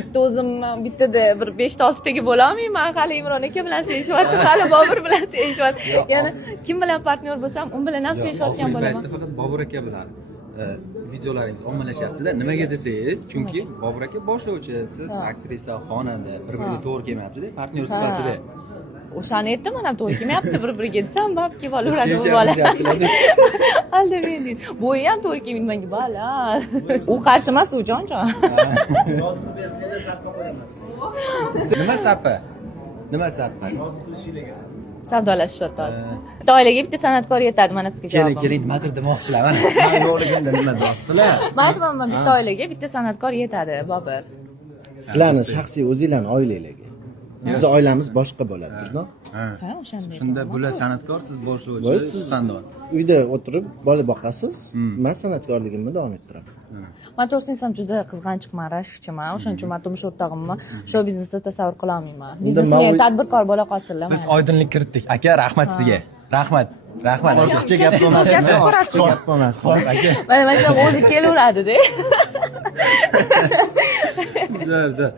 Bitta o'zim bittada bir 5-6 taga bo'la olmayman. Hali Imron aka bilan sevishyapti, hali Bobur bilan sevishyapti. Yana kim bilan partnyor bo'lsam, u bilan ham sevishayotgan bo'laman. Faqat Bobur aka bilan videolaringiz ommalashyapti-da. Nimaga desangiz, chunki Bobur aka boshlovchi, siz aktrisa, xonanda, bir-biriga to'g'ri kelmayapti-da, partnyor sifatida. O'shani aytdim, mana to'g'ri kelmayapti bir-biriga desam, bab kelib olaveradi bu bola. Aldamaydi deydi. Bo'yi ham to'g'ri kelmaydi menga bola. U qarshi emas, u jon-jon. Rozi bersanglar safqa qo'yamiz. Nima sapi? Nima sapi? Rozi qilishingiz. Savdolashishyapti hozir. Bitta oilaga bitta san'atkor yetadi, mana sizga javobim. Keling, nimadir demoqchilar. Men yo'ligimda nima deyapsizlar? Men aytmaman, bitta oilaga bitta san'atkor yetadi, Bobur. Sizlarning shaxsiy o'zinglarning oilangizni. Bizni oilamiz boshqa bo'ladi, turma? Ha, o'shanday. Shunda bular san'atkor, siz boshlovchi, Siz suxandon. uyda o'tirib bola boqasiz, men san'atkorligimni davom ettiraman. Men to'g'risini aytsam juda qizg'anchiqman, rashkchiman. O'shaning uchun men turmush o'rtog'imni show biznesda tasavvur qila olmayman. Biznesmen, tadbirkor bo'la qolsinlar. Biz oydinlik kiritdik. Aka, rahmat sizga. Rahmat. Rahmat. Ortiqcha gap bo'lmasin, ortiqcha gap bo'lmasin. Aka. Mana shunaqa o'zi kelaveradi-da. Zo'r.